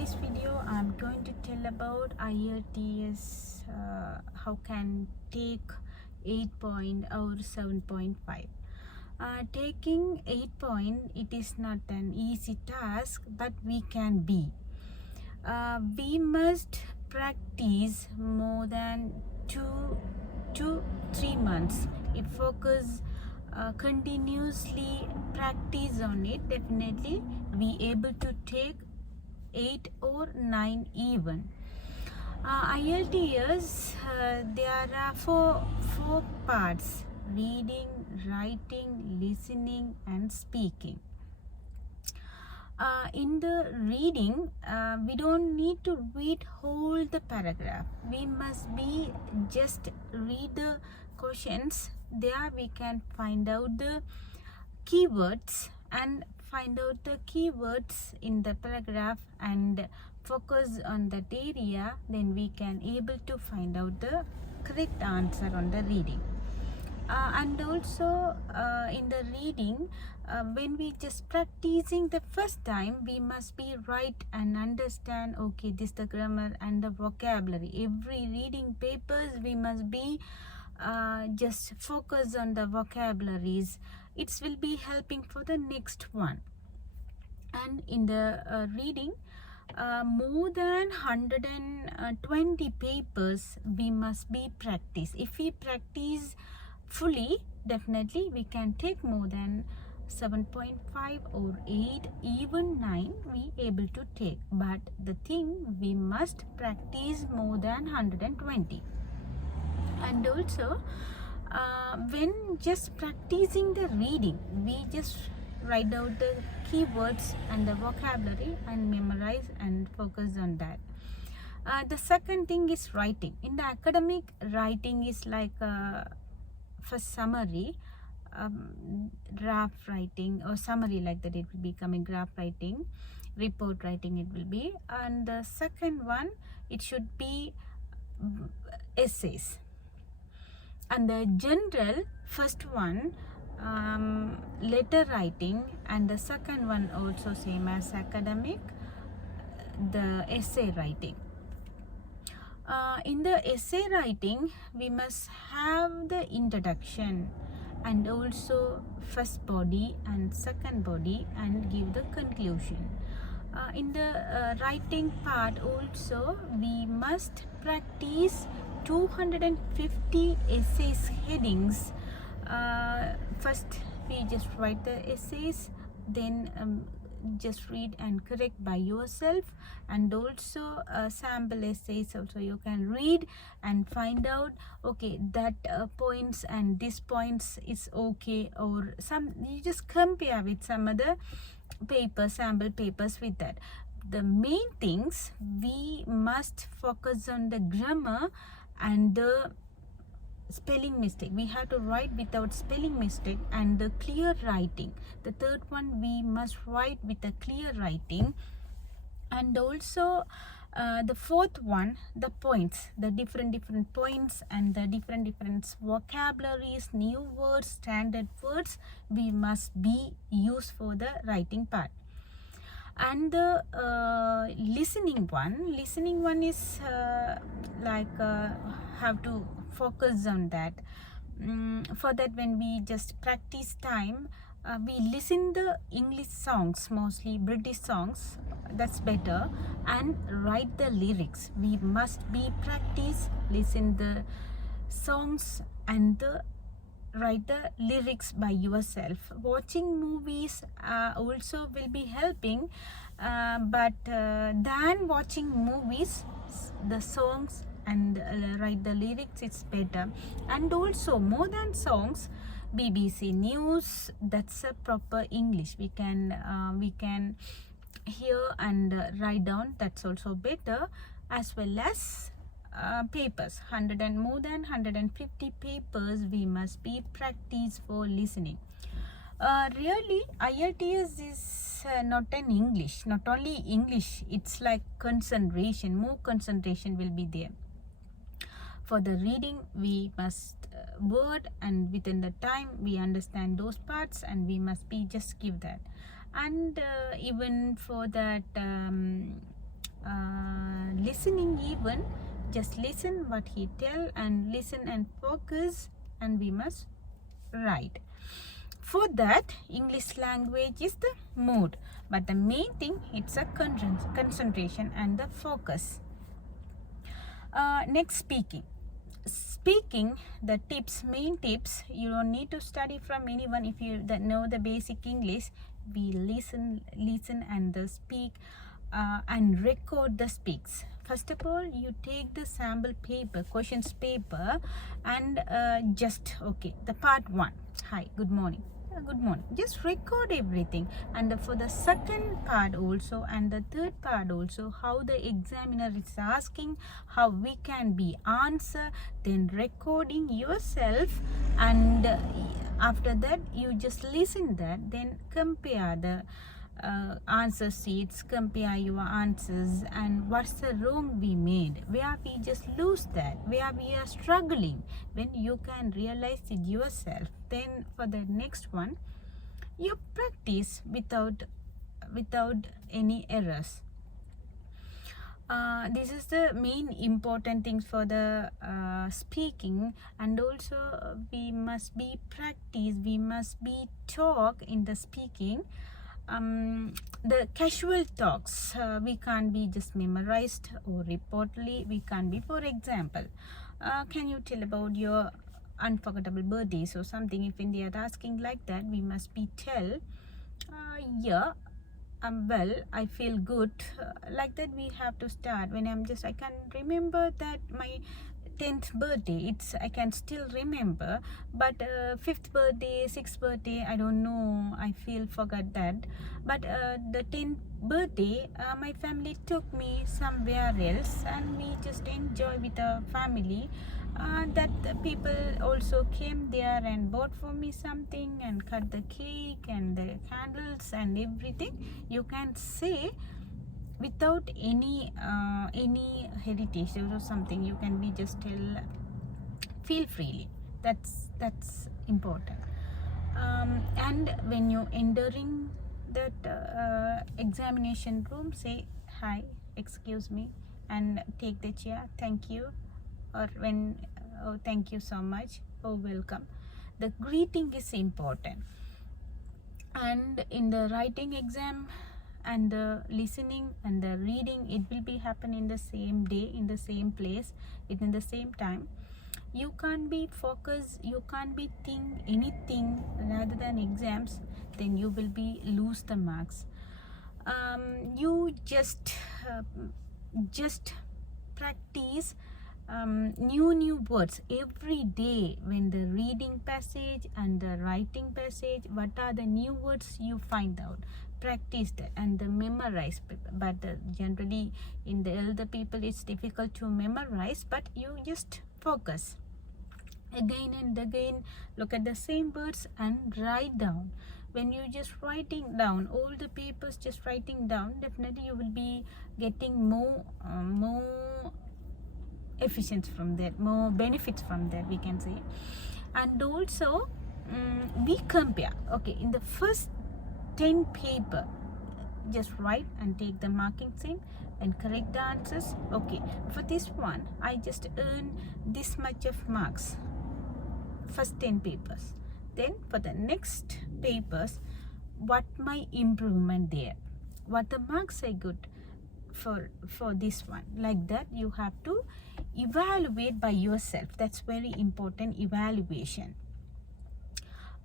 this video I'm going to tell about IELTS, how can take 8 point or 7.5. Taking 8 point, it is not an easy task, but we can be. We must practice more than 2 to 3 months. If focus continuously practice on it, definitely we able to take 8 or 9 even. IELTS, there are four parts: reading, writing, listening and speaking. In the reading, we don't need to read whole the paragraph. We must be just read the questions. There we can find out the keywords and find out the keywords in the paragraph and focus on that area. Then we can able to find out the correct answer on the reading. And also in the reading, when we just practicing the first time, we must be write and understand, okay, this the grammar and the vocabulary. Every reading papers we must be just focus on the vocabularies. It will be helping for the next one. And in the reading, more than 120 papers we must be practice. If we practice fully, definitely we can take more than 7.5 or 8, even 9 we able to take. But the thing, we must practice more than 120. And also when just practicing the reading, we just write out the keywords and the vocabulary and memorize and focus on that. The second thing is writing. In the academic, writing is like for summary, draft writing or summary, like that it will be coming graph writing, report writing it will be. And the second one, it should be essays. And the general, first one letter writing, and the second one also same as academic, the essay writing. In the essay writing, we must have the introduction and also first body and second body and give the conclusion. In the writing part also, we must practice 250 essays headings. First we just write the essays, then just read and correct by yourself, and also sample essays also you can read and find out, okay, that points and this points is okay, or some you just compare with some other papers, sample papers with that. The main things, we must focus on the grammar and the spelling mistake. We have to write without spelling mistake, and the clear writing. The third one, we must write with a clear writing. And also the fourth one, the points, the different points and the different vocabularies, new words, standard words we must be used for the writing part. And the listening one is have to focus on that. For that, when we just practice time, we listen the English songs, mostly British songs, that's better, and write the lyrics. We must be practice, listen the songs and the write the lyrics by yourself. Watching movies also will be helping, but than watching movies, the songs and write the lyrics, it's better. And also, more than songs, BBC News, that's a proper English. We can hear and write down, that's also better. As well as papers, more than 150 papers we must be practice for listening. Really, IELTS is not an English, not only English, it's like concentration, more concentration will be there. For the reading, we must word, and within the time we understand those parts, and we must be just give that. And even for that listening even, just listen what he tell and listen and focus, and we must write. For that, English language is the mood, but the main thing, it's a concentration and the focus. Next, speaking, the main tips, you don't need to study from anyone. If you know the basic English, we listen and speak and record the speaks. First of all, you take the sample paper, questions paper, and the part 1, hi, good morning, good morning, just record everything. And for the second part also and the third part also, how the examiner is asking, how we can be answer, then recording yourself, and after that you just listen that, then compare the answer sheets, compare your answers, and what's the wrong we made, where we just lose that, where we are struggling. When you can realize it yourself, then for the next one you practice without any errors. This is the main important things for the speaking. And also we must be practice, we must be talk in the speaking. The casual talks, we can't be just memorized or reportedly, we can't be. For example, can you tell about your unforgettable birthdays or something? If they are asking like that, we must be tell, yeah, well, I feel good, like that we have to start. When I can remember that my 10th birthday, I can still remember, but 5th birthday, 6th birthday, I don't know, I feel forgot that. But the 10th birthday, my family took me somewhere else, and we just enjoy with the family. That people also came there and bought for me something and cut the cake and the candles and everything. You can say without any heritage or something, you can be just tell, feel freely. That's important. And when you entering that examination room, say hi, excuse me, and take the chair, thank you, or when oh, thank you so much, oh, welcome. The greeting is important. And in the writing exam and the listening and the reading, it will be happen in the same day, in the same place, within the same time. You can't be focused, you can't be think anything rather than exams, then you will be lose the marks. You just practice new words every day. When the reading passage and the writing passage, what are the new words you find out, practice that and the memorize. But generally in the elder people it's difficult to memorize, but you just focus again and again, look at the same words and write down. When you just writing down all the papers, just writing down, definitely you will be getting more efficiency from that, more benefits from that, we can say. And also we compare, okay, in the first 10 paper, just write and take the marking sim and correct the answers. Okay, for this one I just earn this much of marks, first 10 papers. Then for the next papers, what my improvement there, what the marks I got for this one, like that you have to evaluate by yourself. That's very important, evaluation.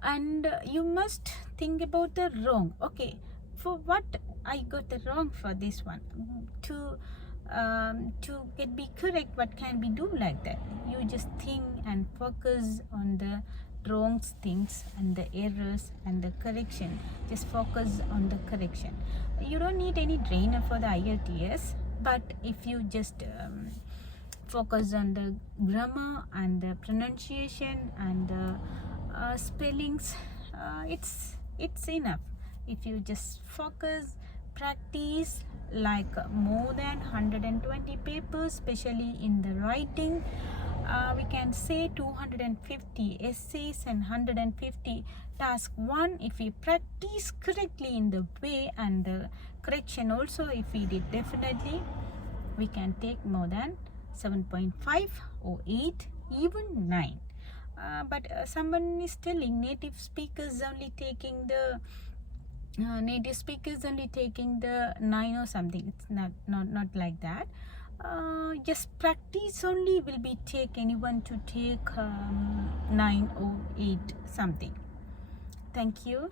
And you must think about the wrong, okay, for what I got the wrong for this one, to be correct, what can we do, like that. You just think and focus on the wrong things and the errors and the correction. Just focus on the correction. You don't need any trainer for the IELTS, but if you just focus on the grammar and the pronunciation and the spellings, it's enough. If you just focus, practice like more than 120 papers, especially in the writing, we can say 250 essays and 150 task 1. If we practice correctly in the way and the correction also, if we did, definitely we can take more than 7.5 or 8, even 9. But someone is telling native speakers only taking the 9 or something. It's not like that. Just practice only will be take anyone to take 9 or 8 something. Thank you.